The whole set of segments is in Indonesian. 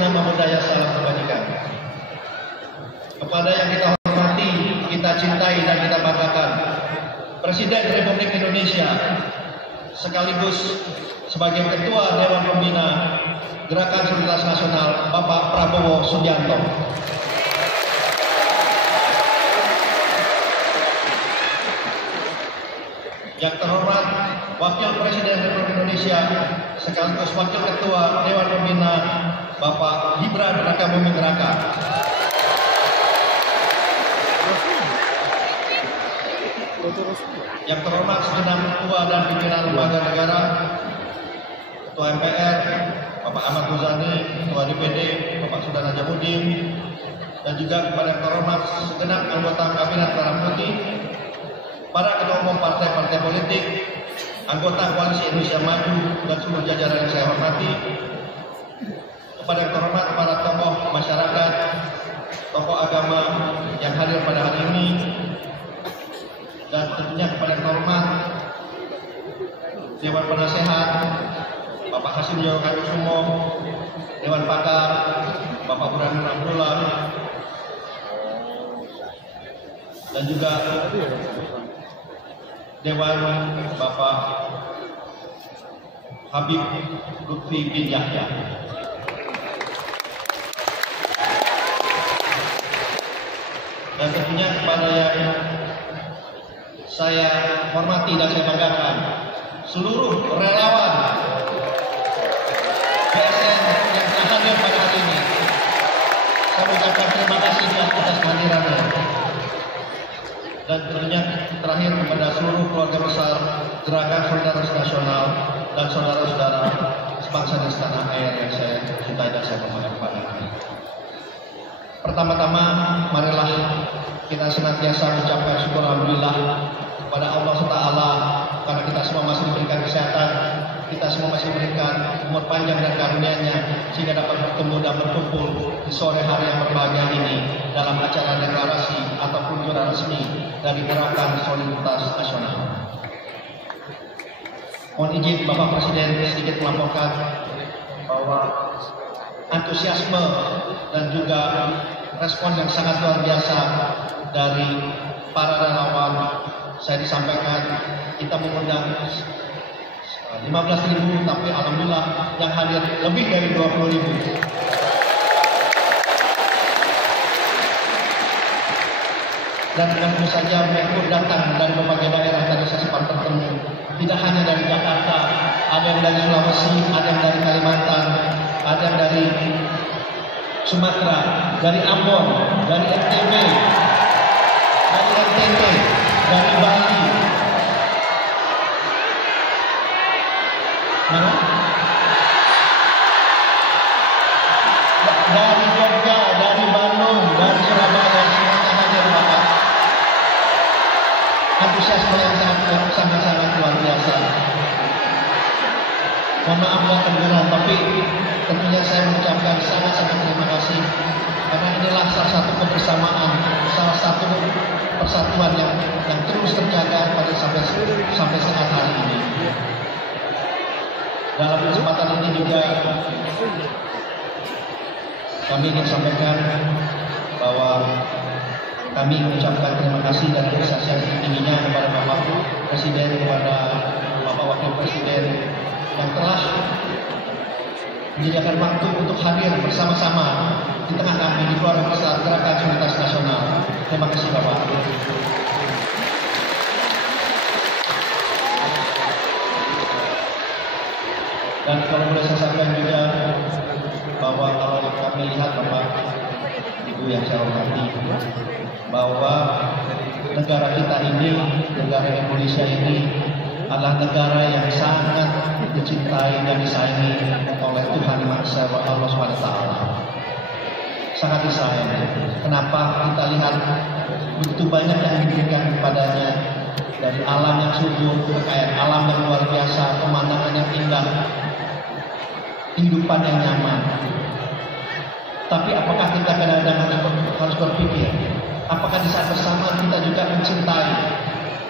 dengan memberdaya salam kebajikan. Kepada yang kita hormati, kita cintai dan kita banggakan, Presiden Republik Indonesia sekaligus sebagai Ketua Dewan Pembina Gerakan Solidaritas Nasional, Bapak Prabowo Subianto. Yang terhormat Wakil Presiden Republik Indonesia sekaligus Wakil Ketua Dewan Pembina Bapak Gibran Rakabuming Raka. Yang terhormat segenap ketua dan pimpinan lembaga negara, Ketua MPR Bapak Ahmad Muzani, Ketua DPD Bapak Sudan Najamuddin, dan juga kepada yang terhormat segenap anggota Kabinet Merah Putih, para ketua umum partai-partai politik, anggota Koalisi Indonesia Maju, dan seluruh jajaran yang saya hormati, kepada yang terhormat para tokoh masyarakat, tokoh agama yang hadir pada hari ini, dan tentunya kepada yang terhormat Dewan Penasehat Bapak Hasim Joyokusumo, Dewan Pakar Bapak Burhanuddin Abdullah, dan juga Dewan Bapak Habib Lutfi bin Yahya. Dan tentunya kepada yang saya hormati dan saya banggakan, seluruh relawan BSN yang hadir pada hari ini, saya mengucapkan terima kasih atas kehadirannya. Dan tentunya terakhir kepada seluruh keluarga besar Gerakan Solidaritas Nasional dan saudara-saudara sebangsa dan setanah air yang saya cintai dan saya hormati kepada kami. Pertama-tama, marilah kita senantiasa mengucapkan syukur alhamdulillah kepada Allah Taala karena kita semua masih diberikan kesehatan, kita semua masih diberikan umur panjang dan karunia-Nya sehingga dapat bertemu dan berkumpul di sore hari yang berbahagia ini dalam acara deklarasi ataupun jurnal resmi dari Gerakan Solidaritas Nasional. Mohon izin Bapak Presiden sedikit melaporkan bahwa antusiasme dan juga respon yang sangat luar biasa dari para relawan. Saya disampaikan kita mengundang 15.000, tapi alhamdulillah yang hadir lebih dari 20.000. Dan tentu saja mereka datang dari berbagai daerah tadi saya sempat bertemu. Tidak hanya dari Jakarta, ada yang dari Sulawesi, ada yang dari Kalimantan, ada yang dari Sumatera, dari Ambon, dari NTB, dari Bali, mana? Dari Jogja, dari Bandung, dari Surabaya, semuanya hadir Bapak. Antusiasme yang sangat luar biasa. Mohon maaf ya kedengaran, tapi tentunya saya mengucapkan sangat terima kasih karena inilah salah satu kebersamaan, salah satu persatuan yang terus terjaga pada sampai saat hari ini. Dalam kesempatan ini juga kami ingin sampaikan bahwa kami mengucapkan terima kasih dan apresiasi yang tingginya kepada Bapak Presiden, kepada Bapak Wakil Presiden yang telah menyediakan waktu untuk hadir bersama-sama di tengah kami di keluarga besar Gerakan Solidaritas Nasional. Terima kasih Bapak. Dan kalau boleh saya sampaikan juga bahwa kalau kami lihat Bapak Ibu yang saya hormati, bahwa negara kita ini, negara Indonesia ini adalah negara yang sangat dicintai dan disayangi oleh Tuhan Yang Maha Esa, Allah SWT. Sangat disayang. Kenapa? Kita lihat begitu banyak yang diberikan kepadanya, dari alam yang subur, kekayaan alam yang luar biasa, pemandangan yang indah, kehidupan yang nyaman. Tapi apakah kita kadang-kadang harus berpikir, apakah di saat bersamaan kita juga mencintai,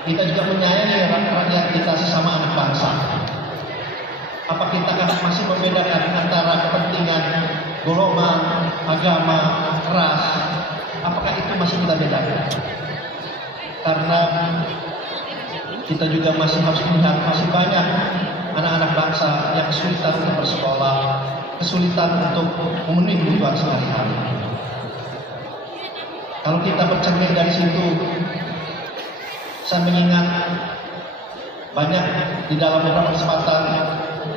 kita juga menyayangi rakyat kita sesama anak bangsa? Apa kita masih membedakan antara kepentingan golongan, agama, ras, apakah itu masih kita bedakan? Karena kita juga masih harus melihat masih banyak anak-anak bangsa yang kesulitan untuk bersekolah, kesulitan untuk memenuhi kebutuhan sehari-hari. Kalau kita bercermin dari situ, saya mengingat banyak di dalam beberapa kesempatan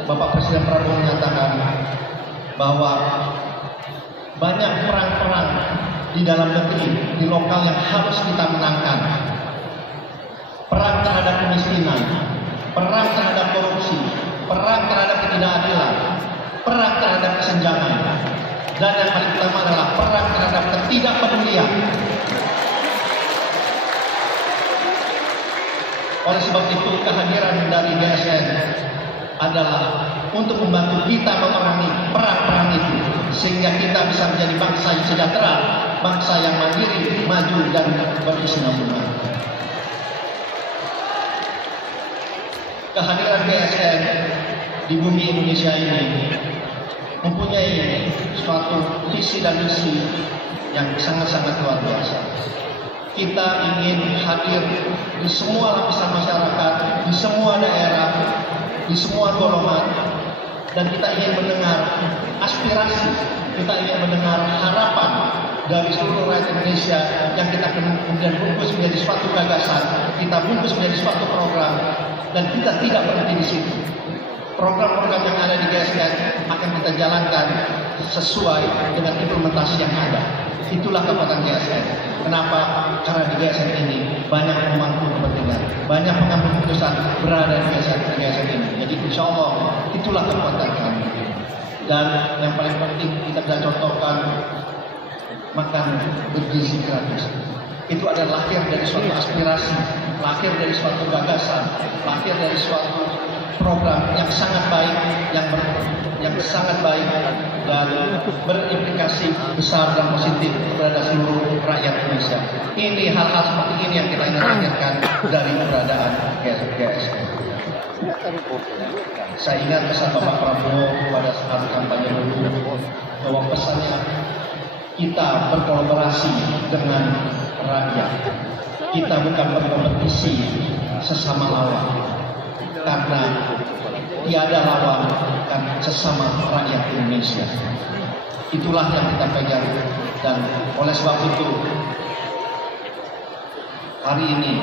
Bapak Presiden Prabowo menyatakan bahwa banyak perang-perang di dalam negeri, di lokal yang harus kita menangkan. Perang terhadap kemiskinan, perang terhadap korupsi, perang terhadap ketidakadilan, perang terhadap kesenjangan, dan yang paling utama adalah perang terhadap ketidakpedulian. Oleh sebab itu, kehadiran dari GSN adalah untuk membantu kita memerangi perang-perang itu, sehingga kita bisa menjadi bangsa yang sejahtera, bangsa yang mandiri, maju, dan berkesinambungan. Kehadiran GSN di bumi Indonesia ini mempunyai suatu visi dan misi yang sangat-sangat luar biasa. Kita ingin hadir di semua lapisan masyarakat, di semua daerah, di semua golongan, dan kita ingin mendengar aspirasi, kita ingin mendengar harapan dari seluruh rakyat Indonesia yang kita kemudian bungkus menjadi suatu gagasan, kita bungkus menjadi suatu program, dan kita tidak berhenti di situ. Program-program yang ada di GSN akan kita jalankan sesuai dengan implementasi yang ada. Itulah kekuatan GSN. Kenapa? Karena di GSN ini banyak pemangku kepentingan, banyak pengambil keputusan berada di GSN ini. Jadi insya Allah itulah kekuatan kami. Dan yang paling penting kita bisa contohkan makan bergizi gratis. Itu adalah lahir dari suatu aspirasi, lahir dari suatu gagasan, lahir dari suatu program yang sangat baik, yang sangat baik dan berimplikasi besar dan positif kepada seluruh rakyat Indonesia. Ini hal-hal seperti ini yang kita ingin lahirkan dari keberadaan GSN. Saya ingat pesan Bapak Prabowo pada saat kampanye dulu bahwa pesannya kita berkolaborasi dengan rakyat. Kita bukan berkompetisi sesama lawan, karena tiada lawan kan sesama rakyat Indonesia. Itulah yang kita pegang, dan oleh sebab itu hari ini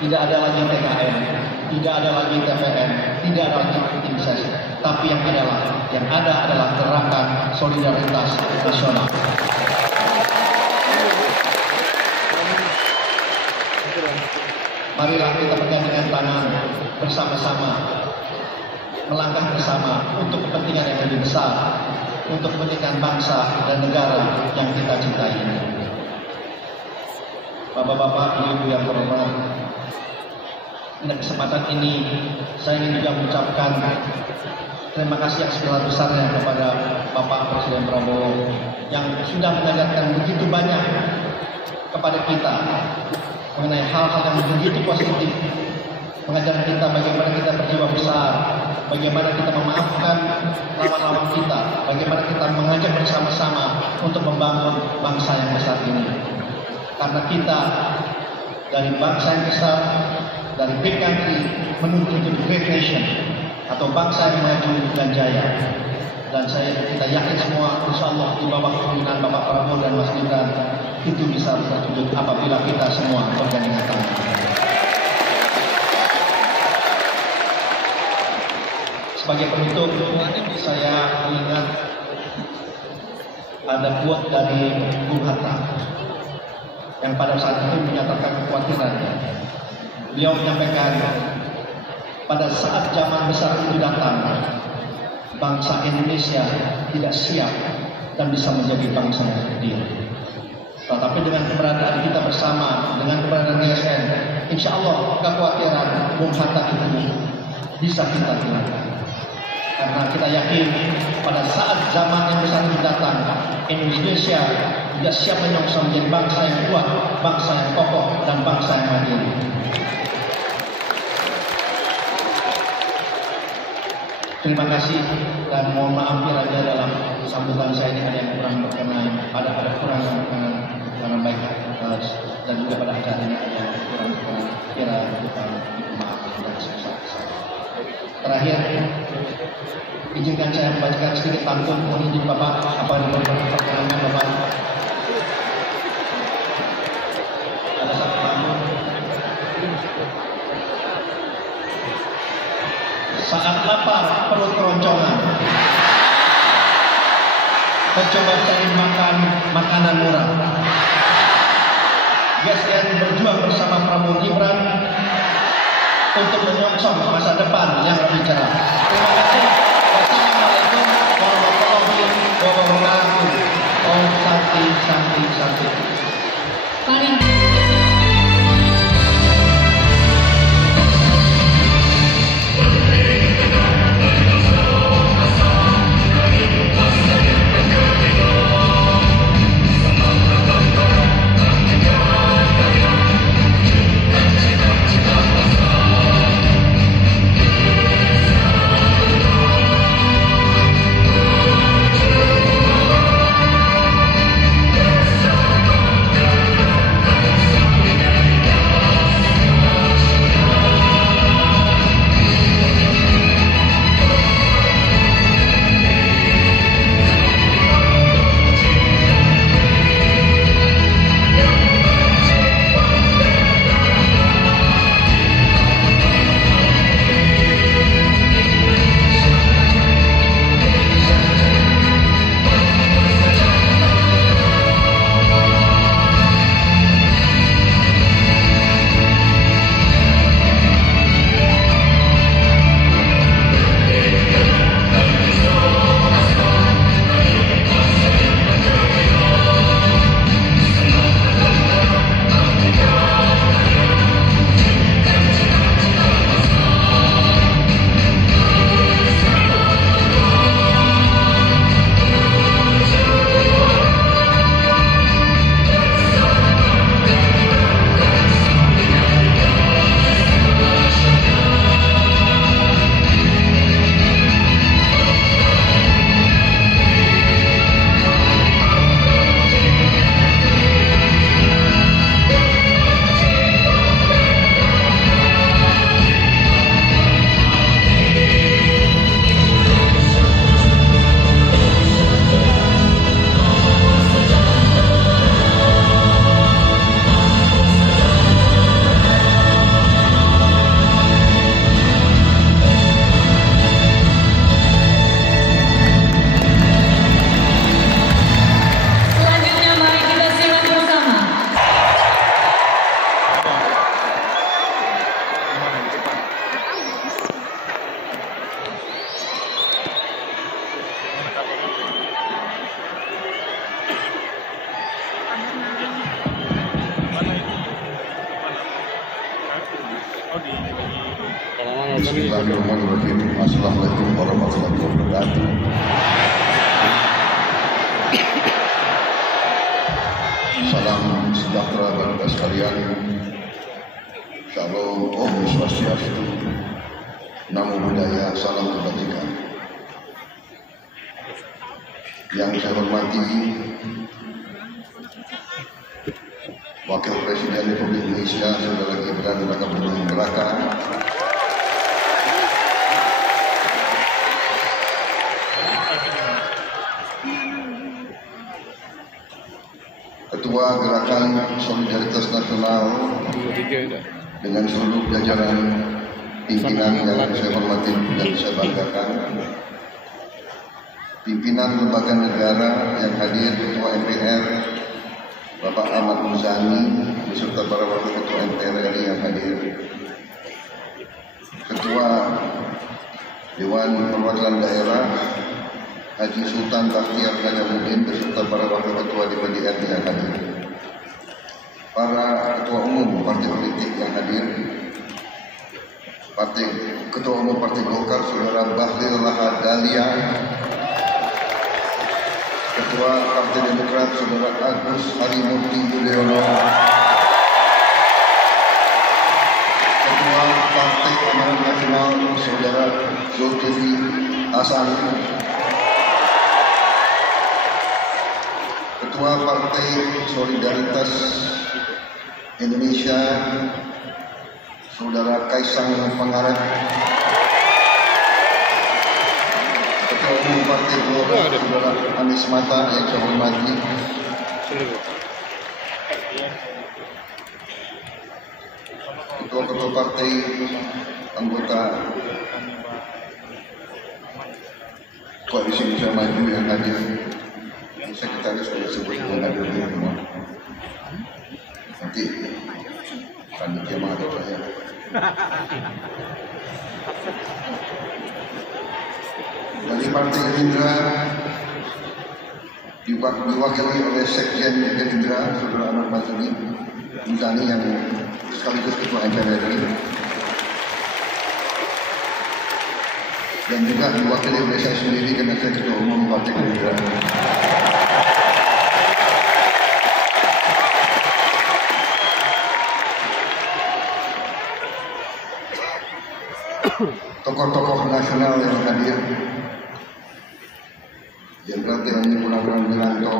tidak ada lagi TKN, tidak ada lagi TPN, tidak ada lagi intimidasi, tapi yang ada adalah gerakan solidaritas nasional. Marilah kita bergandengan tangan bersama-sama, melangkah bersama untuk kepentingan yang lebih besar, untuk kepentingan bangsa dan negara yang kita cintai ini. Bapak-bapak, ibu-ibu yang terhormat, pada kesempatan ini saya ingin juga mengucapkan terima kasih yang sebesar-besarnya kepada Bapak Presiden Prabowo yang sudah mengajarkan begitu banyak kepada kita mengenai hal-hal yang begitu positif, mengajarkan kita bagaimana kita berjiwa besar, bagaimana kita memaafkan lawan-lawan kita, bagaimana kita mengajak bersama-sama untuk membangun bangsa yang besar ini. Karena kita dari bangsa yang besar, dari big country menuju ke great nation, atau bangsa yang maju dan jaya. Dan kita yakin semua, insya Allah di bawah kepemimpinan Bapak Prabowo dan Mas Gibran itu bisa terwujud apabila kita semua bergandengan tangan. Sebagai penutup, saya mengingat ada quote dari Bung Hatta yang pada saat itu menyatakan kekhawatirannya. Beliau menyampaikan, pada saat zaman besar itu datang, bangsa Indonesia tidak siap dan bisa menjadi bangsa yang berdiri. Tetapi dengan keberadaan kita bersama, dengan keberadaan GSN, insya Allah kekhawatiran Bung Hatta itu bisa kita hilangkan. Karena kita yakin pada saat zaman yang besar itu datang, Indonesia tidak siap menyongsong menjadi bangsa yang kuat, bangsa yang kokoh, dan bangsa yang mandiri. Terima kasih dan mohon maaf kiranya dalam sambutan saya ini ada yang kurang berkenan, ada kurang berkenan karena baik dan juga pada acara ini ada yang kurang berkenan. Kira maaf dan sebesar. Terakhir, izinkan saya membacakan sedikit pantun. Mohon izin Bapak, apa yang diperkenankan Bapak? Ada satu pantun. Saat lapar perut keroncongan, mencoba cari makanan murah. GSN berjuang bersama Prabowo Gibran untuk menyongsong masa depan yang lebih cerah. Terima kasih. Wassalamualaikum warahmatullahi wabarakatuh. Om Santi Santi Santi. Bismillahirrahmanirrahim. Assalamualaikum warahmatullahi wabarakatuh. Salam sejahtera bagi kita sekalian. Shalom, Om Swastiastu, Namo Buddhaya, salam kebajikan. Yang saya hormati Wakil Presiden Republik Indonesia Saudara Gibran Rakabuming Raka, Ketua Gerakan Solidaritas Nasional dengan seluruh jajaran pimpinan yang saya hormati dan saya banggakan, pimpinan lembaga negara yang hadir, Ketua MPR Bapak Ahmad Muzani beserta para wakil Ketua MPR RI yang hadir, Ketua Dewan Perwakilan Daerah Haji Sultan Bakhtiar Najamuddin beserta para wakil ketua DPD RI yang hadir, para ketua umum partai politik yang hadir, Ketua Umum Partai Golkar Saudara Bahlil Lahadalia, Ketua Partai Demokrat Saudara Agus Harimurti Yudhoyono, Ketua Partai Amanat Nasional Saudara Zulkifli Hasan, Ketua Partai Solidaritas Indonesia, Saudara Kaisang Pangarep, Ketua Umum Partai Golkar, Saudara Anies Mata yang saya hormati, Ketua-ketua partai, anggota Koalisi Indonesia Maju yang hadir, sekretaris sudah sebut yang hadir di rumah. Nanti panitia mengatur saya. Dari Partai Gerindra diwakili oleh Sekjen Gerindra, Saudara Ahmad Muzani yang sekaligus Ketua MPR RI, dan juga diwakili oleh saya sendiri karena saya Ketua Umum Partai Gerindra. Tokoh-tokoh nasional yang hadir, Jenderal TNI Purnawirawan Wiranto,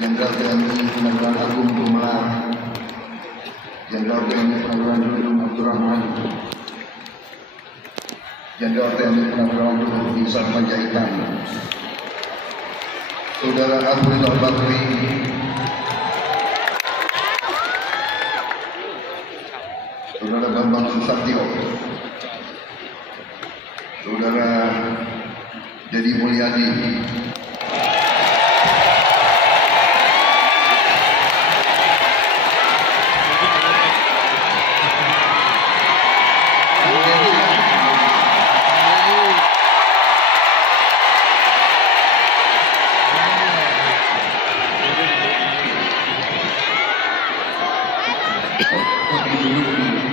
Jenderal TNI Purnawirawan Agung Gumelar, Jenderal TNI Purnawirawan Dudung Abdurrahman, Jenderal TNI Purnawirawan Dudung Insar Panjaitan, Saudara Abu Rizal Bakri, Saudara Bambang Susatyo, Saudara Dedi Mulyadi,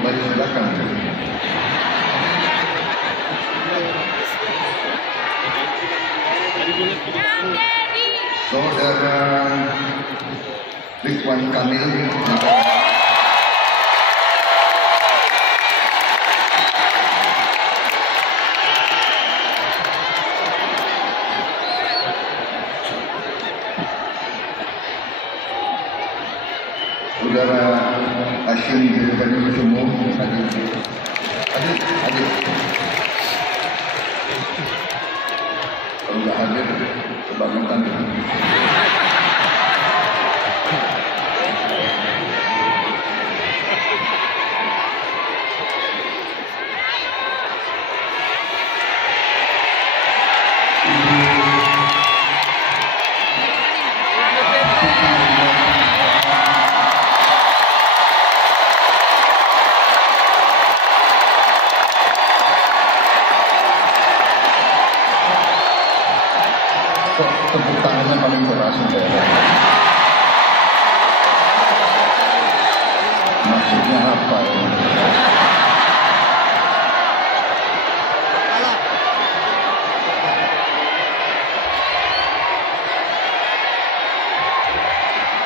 baris belakang. Saudara Ridwan Kamil, Saudara Hashim Bani Kusumo, hadir. Kalau nggak hadir, coba makan. Tepuk tangannya paling keras saudara. Maksudnya apa ya?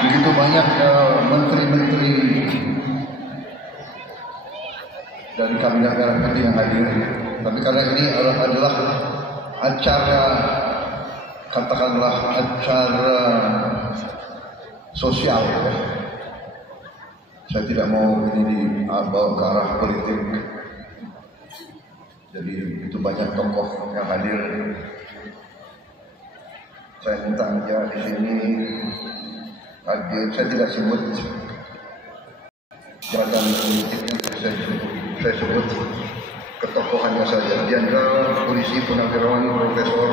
Begitu banyak menteri-menteri dari kabinet merah putih yang hadir, tapi karena ini adalah acara, katakanlah acara sosial, ya. Saya tidak mau ini dibawa ke arah politik. Jadi itu banyak tokoh yang hadir. Saya minta aja di sini hadir. Saya tidak sebut jabatan politiknya, saya sebut ketokohannya saja. Jenderal Polisi Purnawirawan Profesor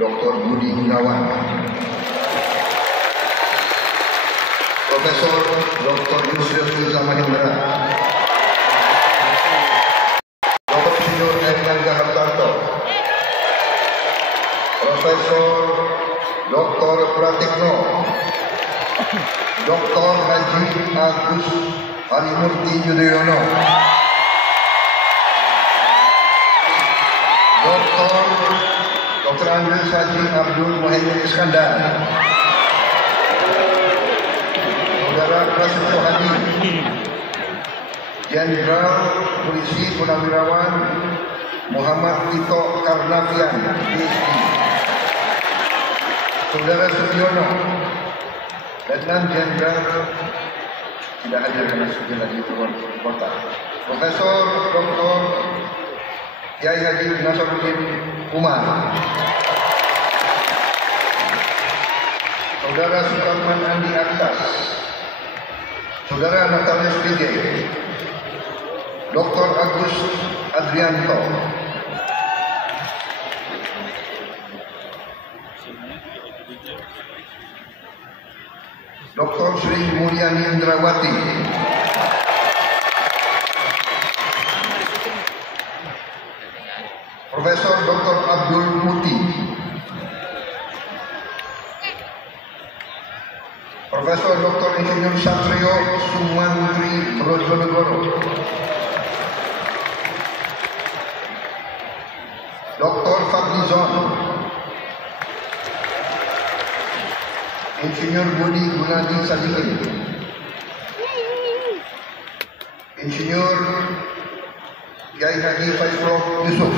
Dr. Budi Gunawan, Profesor Dr. Yusril Iza Mahendra, Dr. Insinyur Erlangga Hartarto, Profesor Dr. Pratikno, Dr. Haji Agus Harimurti Yudhoyono, Dr. Andreas Haji Abdul Muhaimin Iskandar, Saudara Prasetyo Hadi, Jenderal Polisi Purnawirawan Muhammad Tito Karnavian, PhD. Saudara Sugiono, Letnan Jenderal, tidak hadir karena sudah lagi keluar kota. Profesor Dr. Kiai Haji Nasaruddin Umar. Saudara Sukarman Andi Aktas. Saudara Natalius PJ. Dr. Agus Adrianto. Dr. Sri Mulyani Indrawati. Profesor Dr. Abdul Muti. Profesor Dr. Insinyur Satrio Sumantri Brojonegoro. Dr. Fadlizon. Insinyur Budi Gunadi Sadikin. Insinyur Kiai Haji Faisal Yusuf.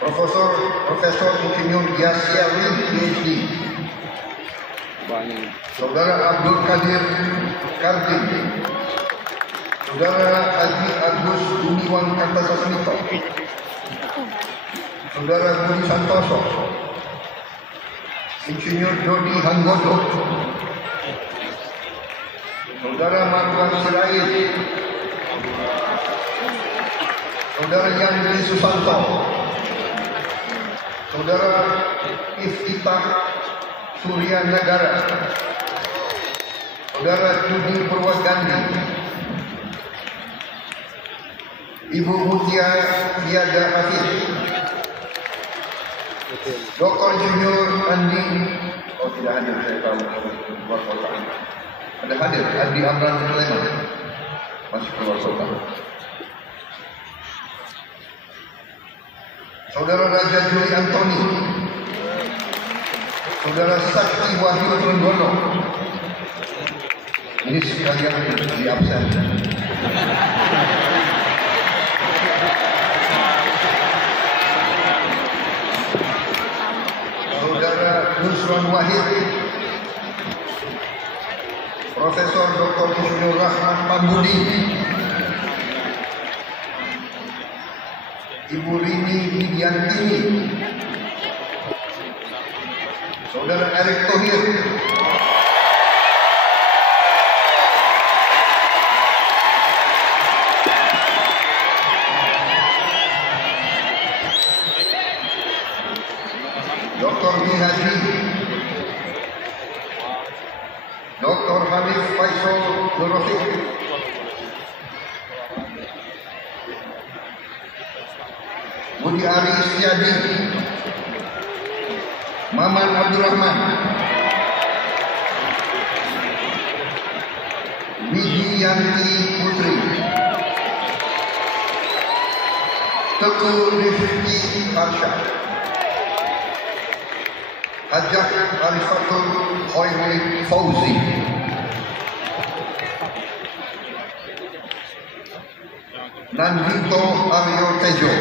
Profesor Insinyur Yasyawi PhD. Saudara Abdul Qadir Kardi. Saudara Haji Agus Gumiwang Kartasasmito. Saudara Budi Santoso. Insinyur Dodi Hanggodo. Saudara Marwan Sirait. Saudara Yandri Susanto. Saudara Iftitah Surya Negara. Saudara Judi Purwagandhi. Ibu Mutia Tiada Afif. Dr. Junior Andi, oh tidak hadir, saya tahu keluar kota. Ada hadir, Andi Amran Sulaiman, masih keluar kota. Saudara Raja Juli Antoni. Saudara Sakti Wahyu Trenggono. Ini sekalian di absen. Saudara Nusron Wahid. Profesor Dr. Insinyur Rahman Pambudi. Ibu Rini Widiantini. Saudara Erick Thohir. Dr. Mihaji. Dr. Hanif Faisal Nurofik. Budi Ari Istiadi. Maman Abdurrahman. Widianti Putri. Teguh Rifki Arsyad. Hajat Arifatul Khairi Fauzi. Nandito Aryo Tejo.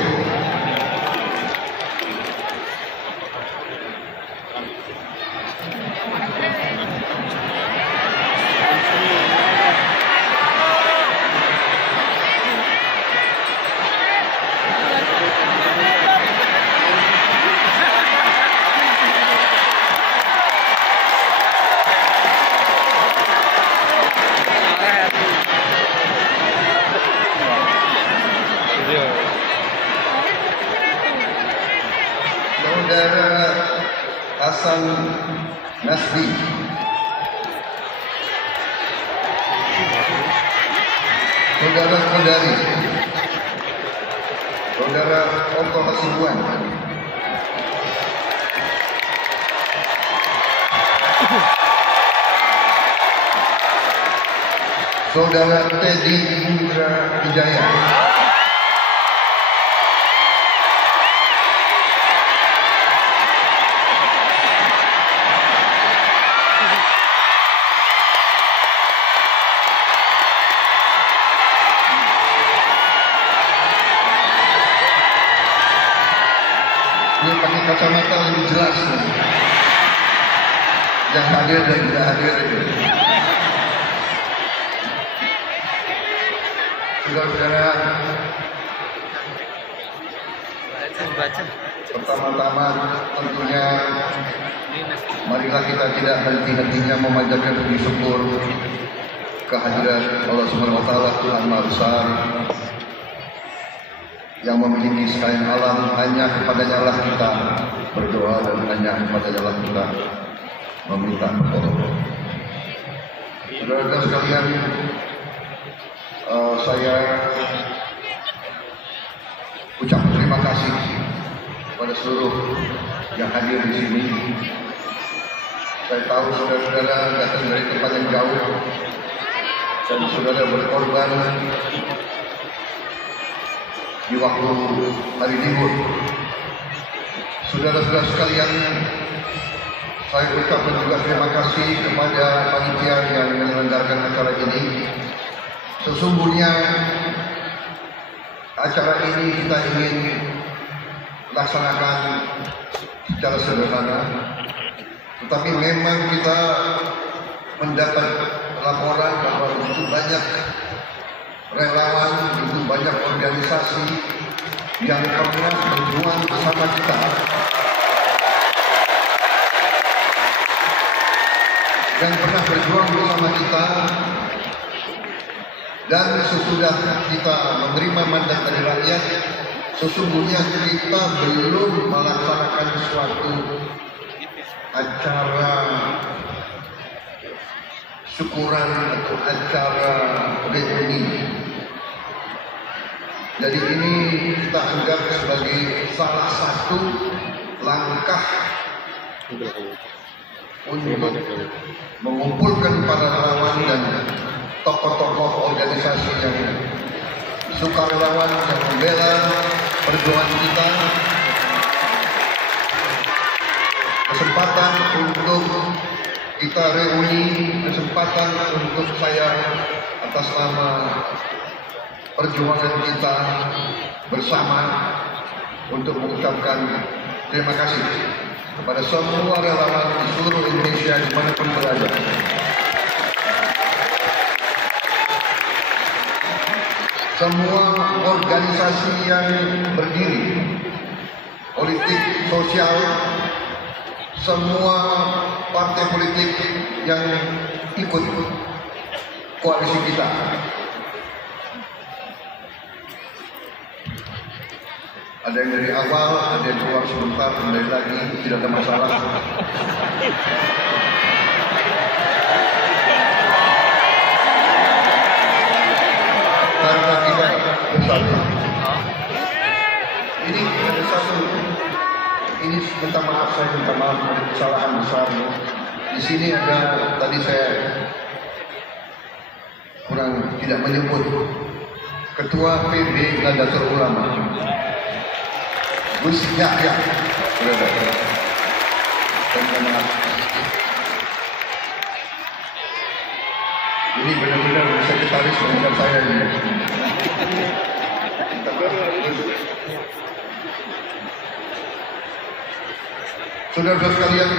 Saudara Hasan Nasbi. Saudara-saudari. Saudara Oko Hasibuan. Saudara Teddy Indra Hidayah. Ini pakai kacamata lebih jelas nih. Yang hadir dan tidak hadir itu. Saudara-saudara, pertama-tama tentunya marilah kita tidak henti-hentinya memanjatkan puji syukur kehadiran Allah Subhanahu wa taala, Tuhan Maha Besar yang memiliki sekalian alam. Hanya kepadanya lah kita berdoa dan hanya kepadanya lah kita meminta pertolongan. Saudara-saudara sekalian, saya ucap terima kasih kepada seluruh yang hadir di sini. Saya tahu saudara-saudara datang dari tempat yang jauh dan saudara berkorban di waktu hari libur. Saudara-saudara sekalian, saya ucapkan juga terima kasih kepada panitia yang menyelenggarakan acara ini. Sesungguhnya acara ini kita ingin laksanakan secara sederhana, tetapi memang kita mendapat laporan bahwa begitu banyak relawan, begitu banyak organisasi yang pernah berjuang bersama kita, dan sesudah kita menerima mandat dari rakyat, sesungguhnya kita belum melaksanakan suatu acara syukuran atau acara reuni. Jadi ini kita anggap sebagai salah satu langkah untuk mengumpulkan para relawan dan tokoh-tokoh organisasi yang sukarelawan yang membela perjuangan kita, kesempatan untuk kita reuni, kesempatan untuk saya atas nama perjuangan kita bersama untuk mengucapkan terima kasih kepada semua relawan di seluruh Indonesia dimanapun berada. Semua organisasi yang berdiri, politik, sosial, semua partai politik yang ikut koalisi kita. Ada yang dari awal, ada yang keluar sebentar, kembali lagi, tidak ada masalah. Karena kita bersatu. Ini ada satu. Ini minta maaf, saya minta maaf ada kesalahan besar. Di sini ada, tadi saya kurang tidak menyebut Ketua PB Nahdlatul Ulama, Gus Yahya. Ini benar-benar sekretaris mengajar saya ini. Saudara-saudara sekalian,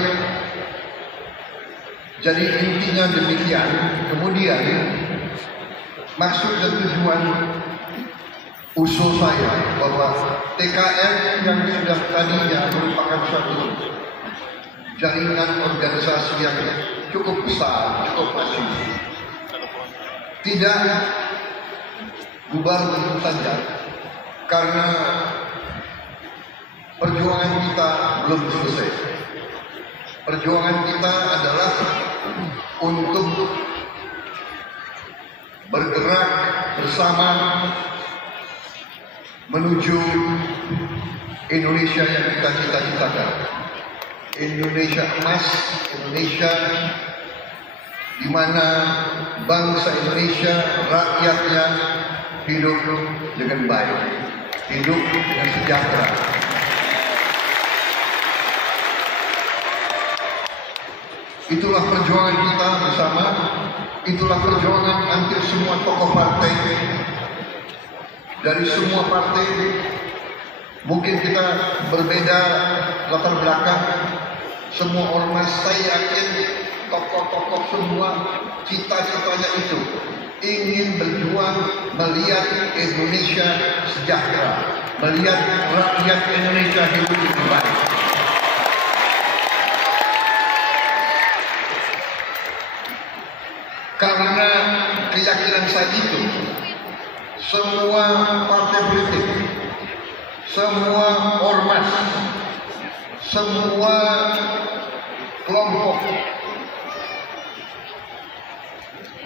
jadi intinya demikian. Kemudian maksud dan tujuan usul saya bahwa TKN yang sudah tadinya merupakan suatu jaringan organisasi yang cukup besar, cukup masif, tidak bubar begitu saja karena perjuangan kita belum selesai. Perjuangan kita adalah untuk bergerak bersama menuju Indonesia yang kita cita-citakan. Indonesia emas, Indonesia di mana bangsa Indonesia, rakyatnya hidup dengan baik, hidup dengan sejahtera. Itulah perjuangan kita bersama, itulah perjuangan hampir semua tokoh partai, dari semua partai Mungkin kita berbeda latar belakang, semua ormas, saya yakin tokoh-tokoh semua cita-citanya itu ingin berjuang melihat Indonesia sejahtera, melihat rakyat Indonesia hidup lebih baik. Karena keyakinan saya itu, semua partai politik, semua ormas, semua kelompok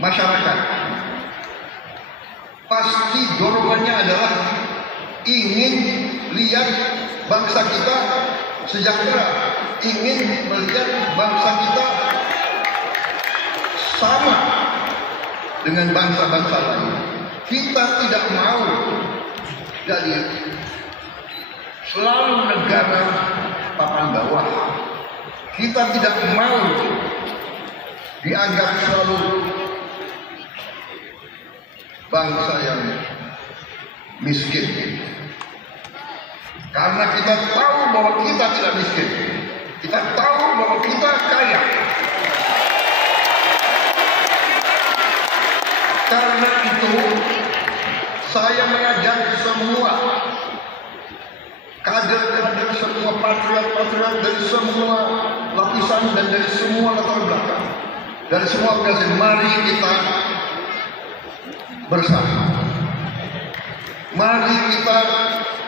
masyarakat pasti dorongannya adalah ingin lihat bangsa kita sejahtera, ingin melihat bangsa kita sama dengan bangsa-bangsa lain. Kita tidak mau jadi selalu negara papan bawah. Kita tidak mau dianggap selalu bangsa yang miskin. Karena kita tahu bahwa kita tidak miskin. Kita tahu bahwa kita kaya. Karena itu saya mengajak semua kader-kader, semua patriot-patriot dari semua lapisan dan dari semua latar belakang, dari semua organisasi, mari kita bersama. Mari kita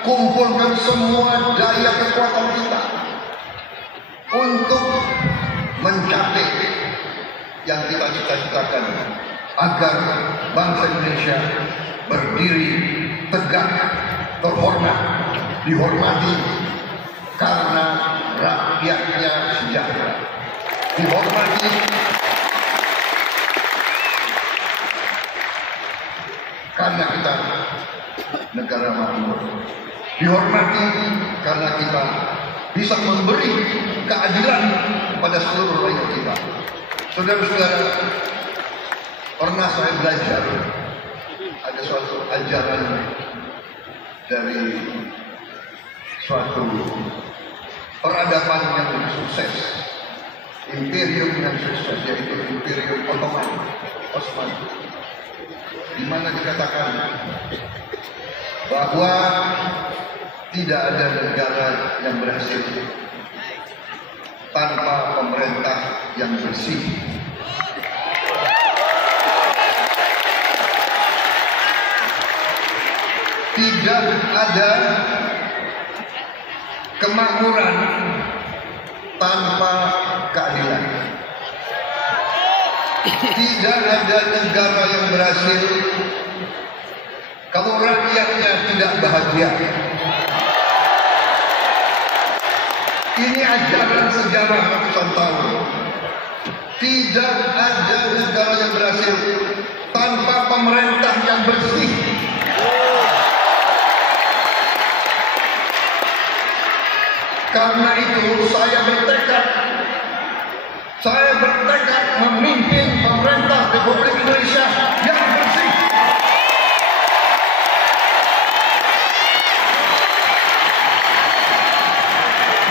kumpulkan semua daya kekuatan kita untuk mencapai yang kita cita-citakan, agar bangsa Indonesia berdiri tegak, terhormat, dihormati karena rakyatnya sejahtera, dihormati karena kita negara makmur, dihormati karena kita bisa memberi keadilan pada seluruh rakyat kita. Saudara-saudara, pernah saya belajar ada suatu ajaran dari suatu peradaban yang sukses, imperium yang sukses, yaitu imperium Ottoman, di mana dikatakan bahwa tidak ada negara yang berhasil tanpa pemerintah yang bersih. Tidak ada kemakmuran tanpa keadilan. Tidak ada negara yang berhasil kalau rakyatnya tidak bahagia. Ini ajaran sejarah ratusan tahun. Tidak ada negara yang berhasil tanpa pemerintah yang bersih. Karena itu saya bertekad memimpin pemerintah Republik Indonesia yang bersih.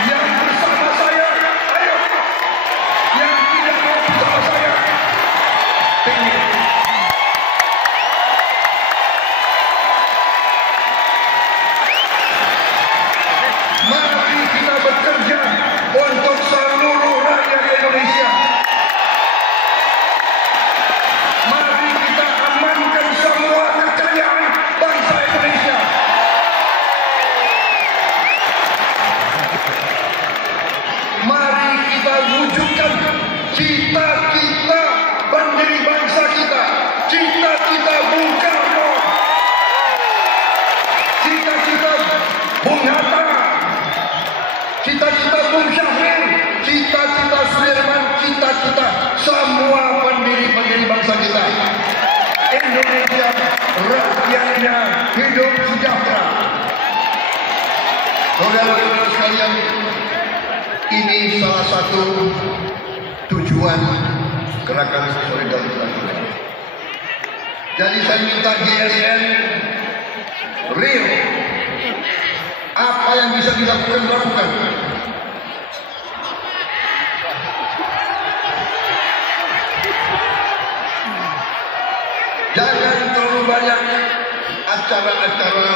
Yang bersama saya, ayo. Yang tidak mau bersama saya, tinggi. Mari kita bekerja untuk seluruh rakyat Indonesia. Mari kita amankan semua kekayaan bangsa Indonesia. Mari kita wujudkan cita-cita pendiri bangsa kita, cita-cita Bung Karno, cita-cita Bung Hatta, cita-cita Bung Syahrir, cita-cita Sudirman, cita-cita semua pendiri-pendiri bangsa kita. Indonesia rakyatnya hidup sejahtera. Saudara-saudara sekalian, ini salah satu tujuan gerakan solidaritas. Jadi saya minta GSN real, Apa yang bisa dilakukan, lakukan. Jangan terlalu banyak acara-acara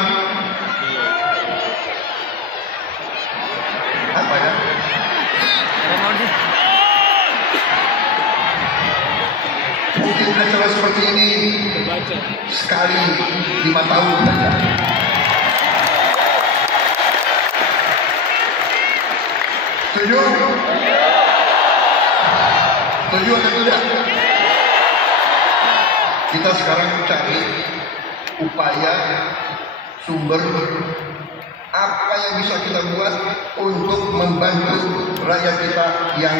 apa ya? Mungkin acara seperti ini sekali 5 tahun saja. Setuju? Setuju atau tidak? Kita sekarang cari upaya sumber apa yang bisa kita buat untuk membantu rakyat kita yang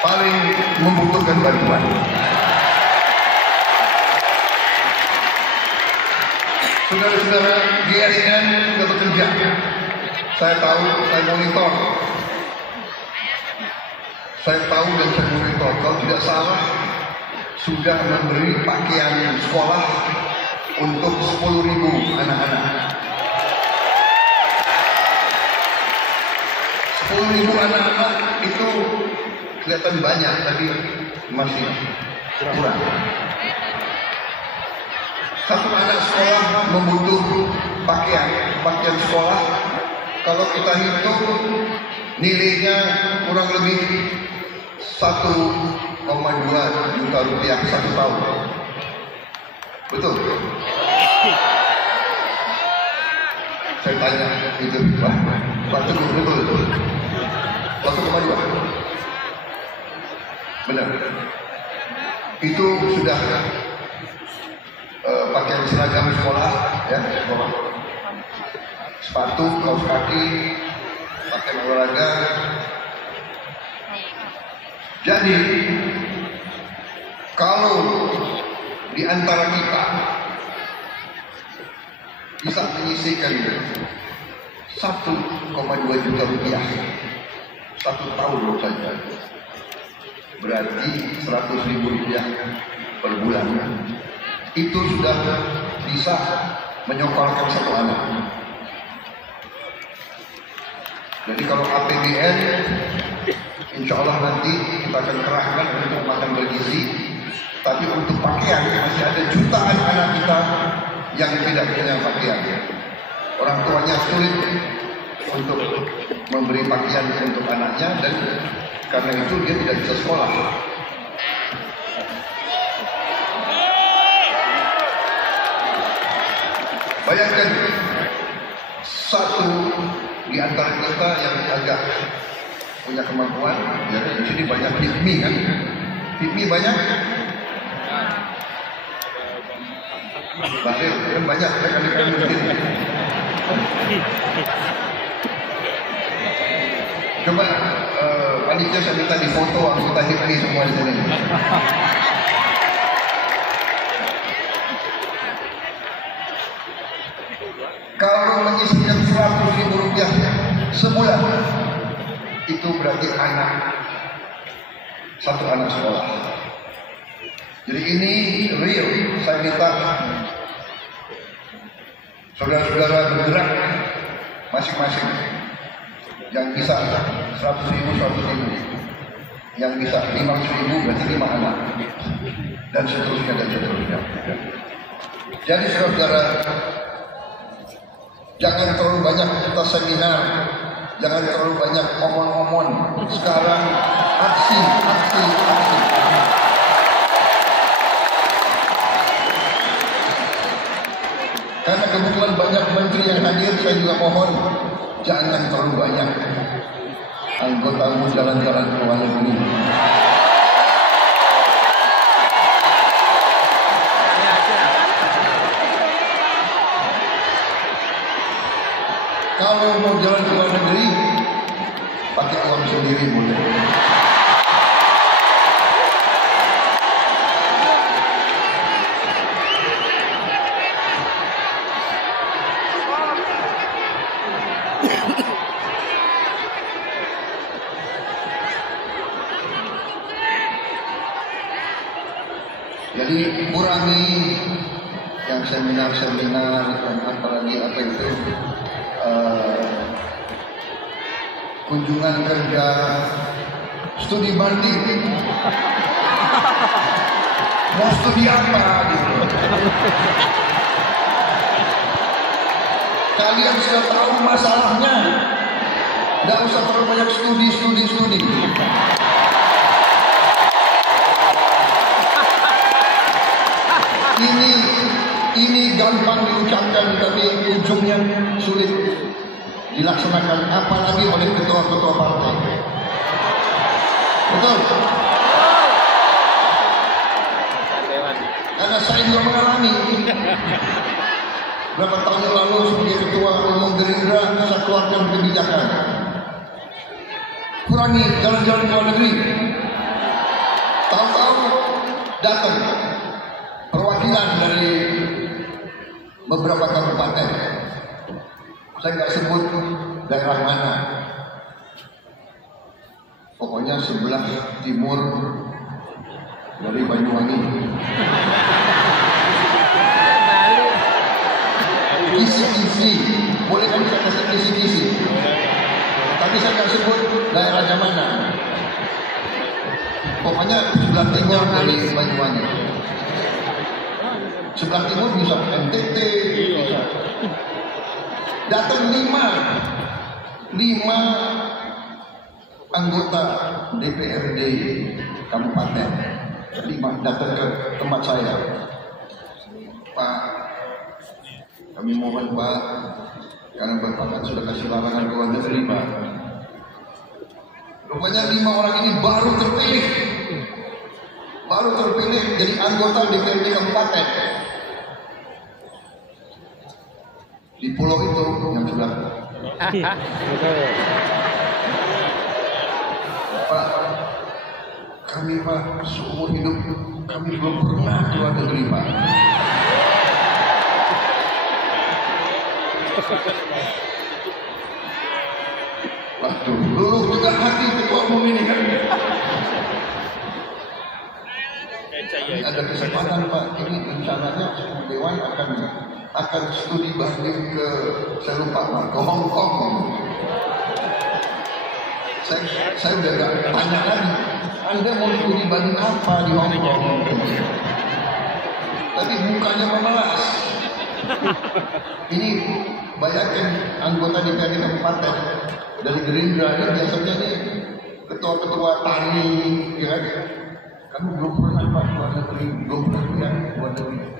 paling membutuhkan bantuan. Saudara-saudara, GSN sudah bekerja. Saya tahu, saya monitor. Saya tahu dan saya monitor. Kalau tidak salah, sudah memberi pakaian sekolah untuk 10.000 anak-anak. 10.000 anak-anak itu kelihatan banyak, tapi masih kurang. Satu anak sekolah membutuhkan pakaian sekolah. Kalau kita hitung nilainya kurang lebih 1,2 juta rupiah 1 tahun. Betul? Saya tanya itu, Pak Teguh, betul? 1,2. Benar. Itu sudah pakaian seragam sekolah, ya, sekolah. Sepatu, kaos kaki, pakaian olahraga. Jadi, kalau di antara kita bisa menyisihkan 1,2 juta rupiah 1 tahun saja, berarti 100.000 rupiah per bulan, itu sudah bisa menyokolkan satu anak. Jadi kalau APBN, insya Allah nanti kita akan kerahkan untuk makan bergizi. Tapi untuk pakaian masih ada jutaan anak kita yang tidak punya pakaian. Orang tuanya sulit untuk memberi pakaian untuk anaknya, dan karena itu dia tidak bisa sekolah. Bayangkan satu di antara kita yang agak punya kemampuan, ya di sini banyak hipmi kan? Hipmi banyak. Basil kan banyak, ya kan di sini. Coba panitia saya minta difoto anggota hipmi semua di sini. Kalau menyisihkan 100.000 rupiah sebulan, itu berarti satu anak sekolah. Jadi ini real. Saya minta saudara-saudara bergerak masing-masing. Yang bisa 100.000, yang bisa 500.000 berarti 5 anak, dan seterusnya dan seterusnya. Jadi saudara, jangan terlalu banyak kita seminar, jangan terlalu banyak omong-omong. Sekarang aksi. Karena kebetulan banyak menteri yang hadir, saya juga mohon jangan terlalu banyak anggotamu jalan-jalan ke luar negeri. Kalau mau jalan ke luar negeri, pakai uang sendiri boleh. Jadi kurangi yang seminar dan apalagi apa itu kunjungan kerja studi banding. Mau studi apa gitu? Kalian sudah tahu masalahnya. Tidak usah terlalu banyak studi. Ini gampang diucapkan tapi ujungnya sulit dilaksanakan, apalagi oleh ketua-ketua partai. Betul? Karena saya juga mengalami. Berapa tahun yang lalu sebagai ketua umum Gerindra, saya keluarkan kebijakan kurangi jalan-jalan ke luar negeri. Tahu-tahu datang perwakilan dari beberapa kabupaten. Saya nggak sebut daerah mana. Pokoknya sebelah timur dari Banyuwangi. Kisi-kisi, boleh kan saya kasih kisi-kisi. Tapi saya nggak sebut daerahnya mana. Pokoknya sebelah timur dari Banyuwangi. Sebelah timur bisa NTT, bisa. Datang 5 anggota DPRD kabupaten, 5 datang ke tempat saya. Pak, kami mohon Pak, karena Bapak kan sudah kasih larangan ke luar negeri Pak. Rupanya 5 orang ini baru terpilih jadi anggota DPRD kabupaten. Di pulau itu yang sudah. Pak, kami Pak seumur hidup kami belum pernah keluar negeri Pak. Waduh, luluh juga hati ketua umum ini kan. Ada kesempatan Pak, ini rencananya Dewan akan studi banding ke, saya lupa Pak, ke Hong Kong. Saya udah gak tanya lagi, Anda mau studi banding apa di Hong Kong? Tapi mukanya memelas. Ini bayangin anggota DPRD kabupaten dari Gerindra ini biasanya nih ketua-ketua tani, ya kan? Kamu belum pernah Pak luar negeri, belum pernah lihat luar negeri.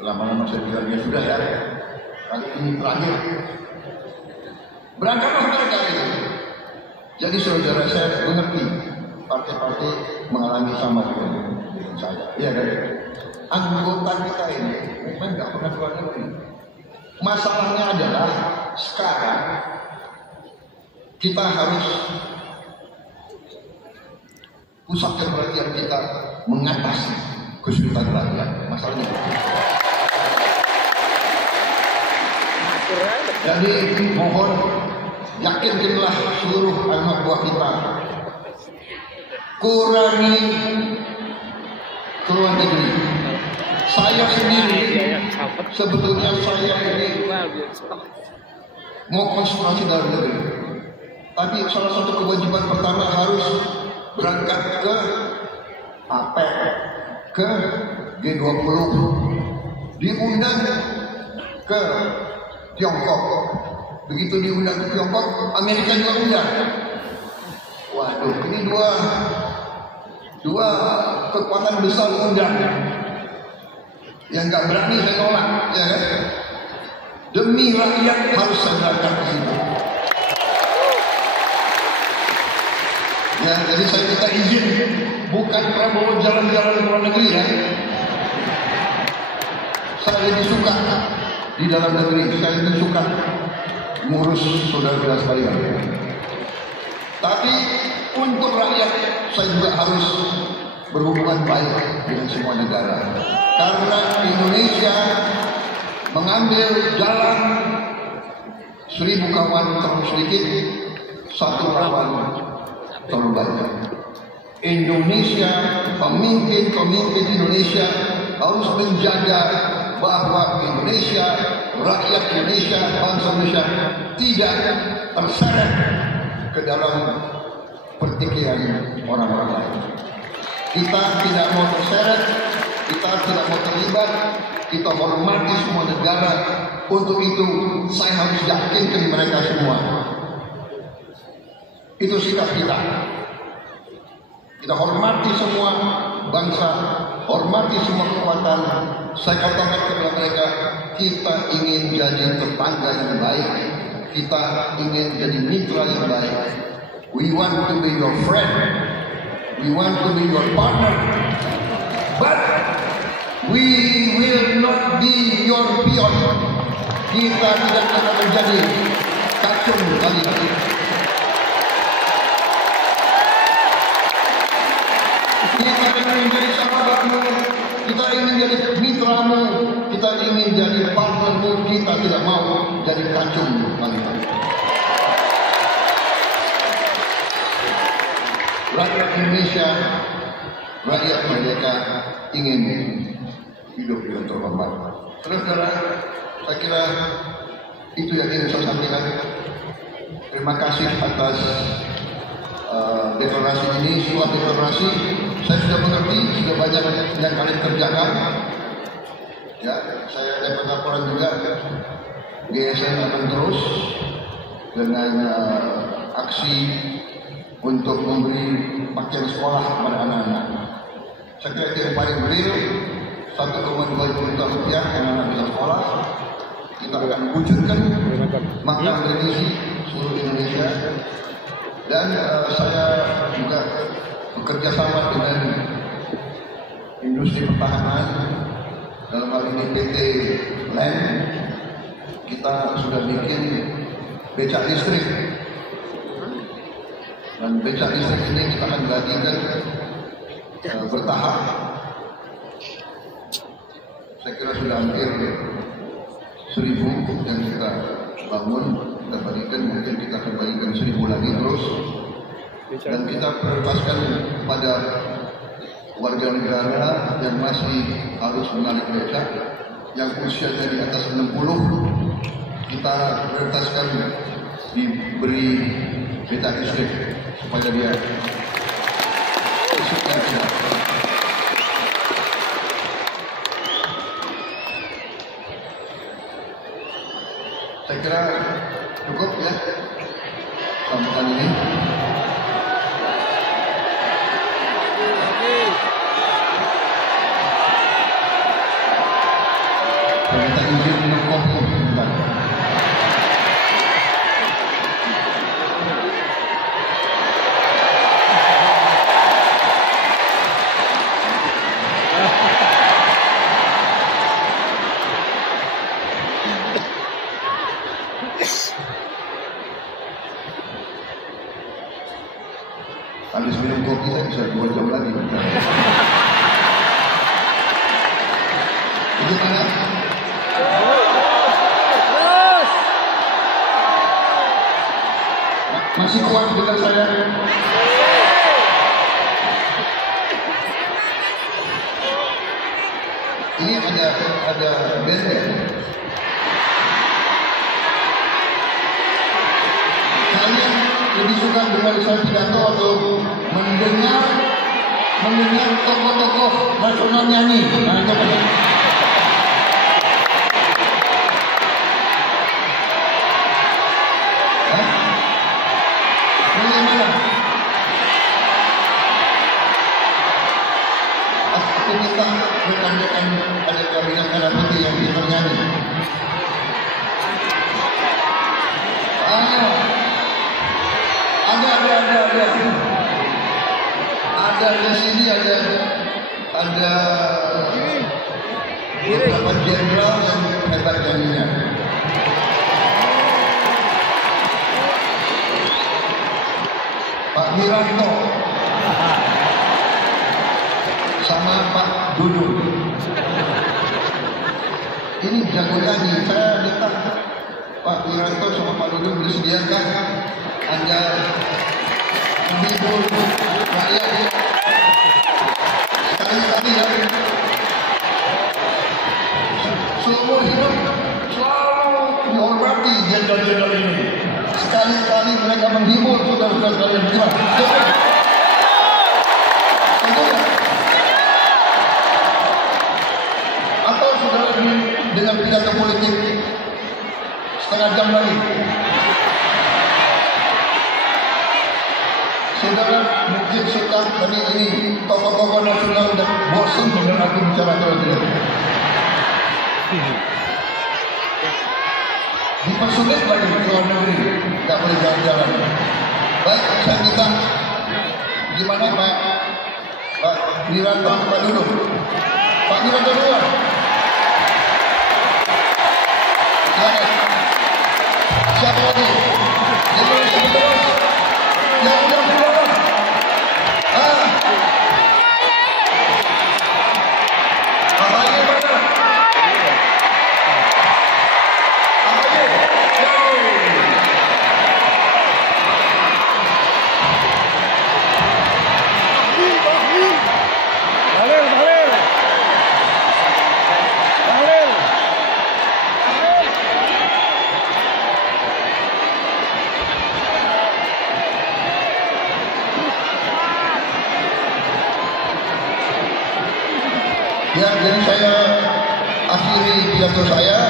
Lama-lama saya bilang ya sudah ya, kali ini terakhir. Berangkatlah mereka itu. Jadi saudara saya mengerti partai-partai mengalami sama dengan saya. Iya kan? Anggota kita ini memang nggak pernah keluar negeri. Masalahnya adalah sekarang kita harus pusatkan perhatian kita mengatasi kesulitan rakyat. Masalahnya. Jadi mohon yakinkanlah seluruh anak buah kita, kurangi keluar negeri. Saya sendiri sebetulnya saya ini mau konsentrasi dalam negeri, tapi salah satu kewajiban pertama harus berangkat ke APEC, ke G20, diundang ke Tiongkok. Begitu diundang ke Tiongkok, Amerika juga undang. Waduh, ini dua kekuatan besar undang. Yang nggak berani saya tolak, ya kan? Demi rakyat harus saya berangkat ke situ. Ya, jadi saya minta izin, bukan Prabowo jalan-jalan ke luar negeri ya. Saya lebih suka di dalam negeri, saya lebih suka ngurus saudara-saudara sekalian. Tapi untuk rakyat saya juga harus berhubungan baik dengan semua negara. Karena Indonesia mengambil jalan 1000 kawan terlalu sedikit, 1 kawan terlalu banyak. Indonesia, pemimpin Indonesia harus menjaga bahwa Indonesia rakyat Indonesia, bangsa Indonesia tidak terseret ke dalam pertikaian orang-orang lain. Kita tidak mau terseret, kita tidak mau terlibat, kita hormati semua negara. Untuk itu saya harus yakinkan mereka semua. Itu sikap kita. Kita hormati semua bangsa, hormati semua kekuatan. Saya katakan kepada mereka, kita ingin jadi tetangga yang baik, kita ingin jadi mitra yang baik. We want to be your friend, we want to be your partner, but we will not be your peon. Kita tidak akan menjadi kacung kali ini. Kita ingin menjadi sahabatmu, kita ingin jadi mitramu, kita ingin jadi partnermu, kita tidak mau jadi kacung kali ini. Rakyat Indonesia, rakyat merdeka ingin hidup dengan terhormat. Saudara-saudara, saya kira itu yang ingin saya sampaikan. Terima kasih atas deklarasi ini. Setelah deklarasi, saya sudah mengerti, sudah banyak yang kalian kerjakan. Ya, saya dapat laporan juga, GSN akan terus dengan aksi untuk memberi pakaian sekolah kepada anak-anak. Saya kira itu yang paling real, 1,2 juta rupiah anak-anak bisa sekolah. Kita akan wujudkan makan bergizi seluruh Indonesia. Dan saya juga bekerja sama dengan industri pertahanan, dalam hal ini PT LEN. Kita sudah bikin becak listrik, dan becak listrik ini kita akan gantikan bertahap. Saya kira sudah hampir 1.000 yang kita bangun, kita bagikan, mungkin kita akan bagikan 1.000 lagi terus. Dan kita prioritaskan pada warga negara yang masih harus menarik becak, yang usianya di atas 60, kita prioritaskan diberi becak listrik supaya dia saya kira cukup ya sambutan ini. Saya minta izin minum kopi sebentar. Habis minum kopi saya bisa 2 jam lagi. Itu mana? Masih kuat dengan saya? Ini ada band ya? Kalian lebih suka dengar saya pidato atau mendengar tokoh-tokoh nasional nyanyi? Nah, itu apa? Bagaimana? Aku minta rekan-rekan ada kabinet merah putih yang bisa nyanyi. Ada di sini ada beberapa jenderal yang hebat nyanyinya. Pak Wiranto sama Pak Dudung. Ini jago nyanyi. Saya minta Pak Wiranto sama Pak Dudung disediakan ada menghibur rakyat. Sekali-kali ya, seumur hidup selalu tokoh-tokoh nasional udah bosan dengan aku bicara terus. Dipersulit lagi ke luar negeri, tidak boleh jalan-jalan. Baik, saya minta gimana Pak Wiranto tempat duduk. Pak Wiranto dulu. Silakan. Siapa lagi? Indonesia terus. Yang udah keluar. Ahaya mana? Ya, jadi saya akhiri pidato saya.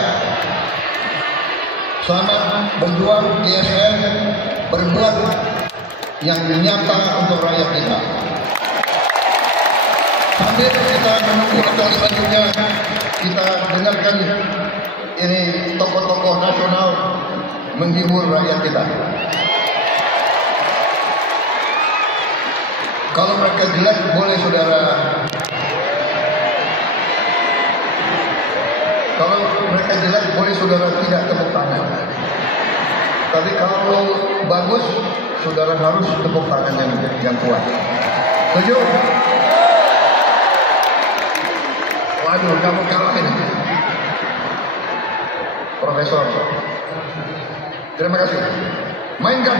Selamat berjuang GSM, berbuat yang nyata untuk rakyat kita. Sambil kita menunggu langkah selanjutnya, kita dengarkan ini tokoh-tokoh nasional menghibur rakyat kita. Kalau mereka jelek, boleh saudara. Kalau mereka jelek, boleh saudara tidak tepuk tangan. Tapi kalau bagus, saudara harus tepuk tangan yang kuat. Setuju? Waduh, kamu kalah ini. Profesor. Terima kasih. Mainkan.